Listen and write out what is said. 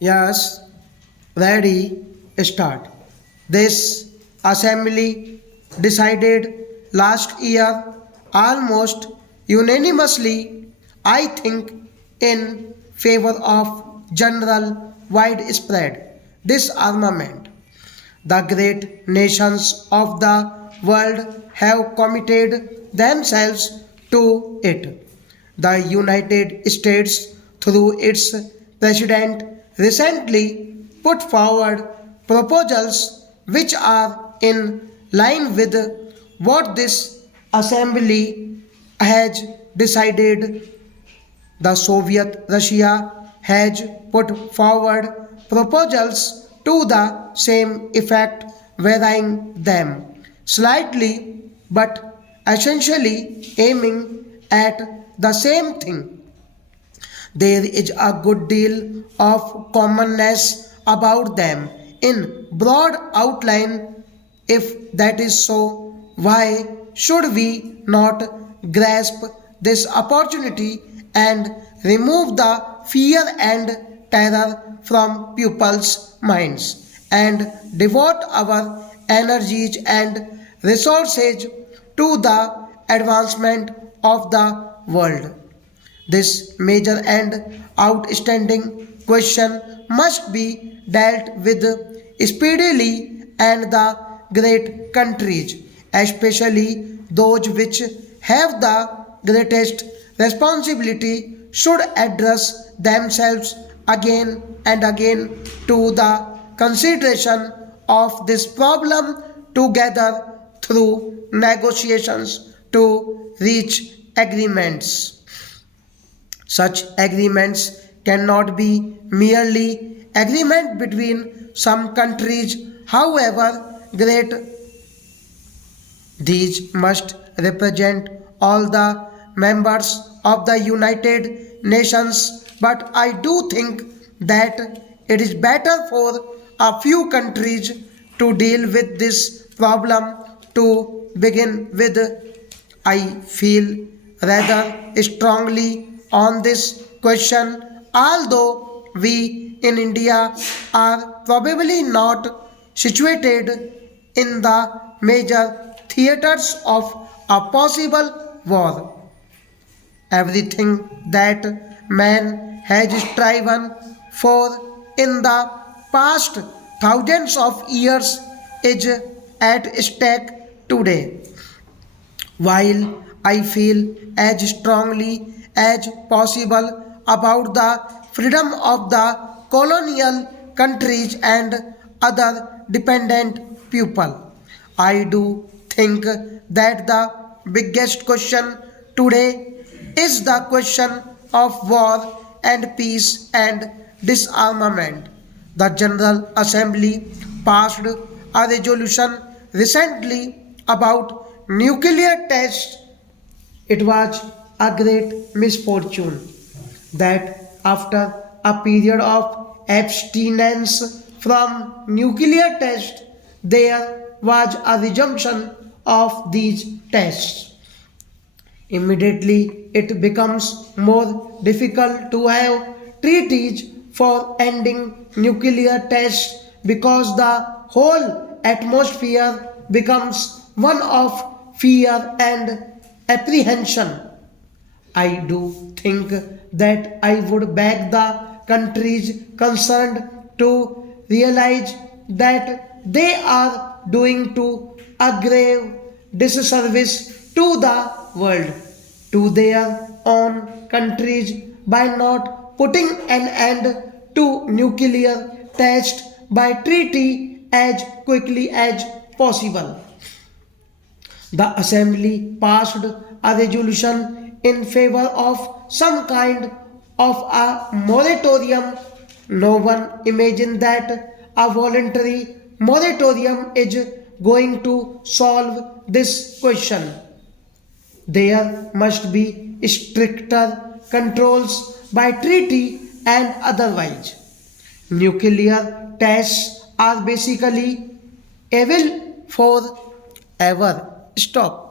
Yes, ready, start. This assembly decided last year almost unanimously, I think, in favor of general widespread disarmament. The great nations of the world have committed themselves to it. The United States, through its president, recently put forward proposals which are in line with what this assembly has decided. The Soviet Russia has put forward proposals to the same effect, varying them slightly but essentially aiming at the same thing. There is a good deal of commonness about them in broad outline. If that is so, why should we not grasp this opportunity and remove the fear and terror from people's minds and devote our energies and resources to the advancement of the world? This major and outstanding question must be dealt with speedily, and the great countries, especially those which have the greatest responsibility, should address themselves again and again to the consideration of this problem together through negotiations to reach agreements. Such agreements cannot be merely agreement between some countries, however great. These must represent all the members of the United Nations, but I do think that it is better for a few countries to deal with this problem to begin with. I feel rather strongly on this question, although we in India are probably not situated in the major theaters of a possible war. Everything that man has striven for in the past thousands of years is at stake today. While I feel as strongly as possible about the freedom of the colonial countries and other dependent people, I do think that the biggest question today is the question of war and peace and disarmament. The General Assembly passed a resolution recently about nuclear tests. It was a great misfortune that after a period of abstinence from nuclear tests, there was a resumption of these tests. Immediately, it becomes more difficult to have treaties for ending nuclear tests because the whole atmosphere becomes one of fear and apprehension. I do think that I would beg the countries concerned to realize that they are doing to a grave disservice to the world, to their own countries, by not putting an end to nuclear test by treaty as quickly as possible. The Assembly passed a resolution in favor of some kind of a moratorium. No one imagined that a voluntary moratorium is going to solve this question. There must be stricter controls by treaty and otherwise. Nuclear tests are basically evil for ever. Stop.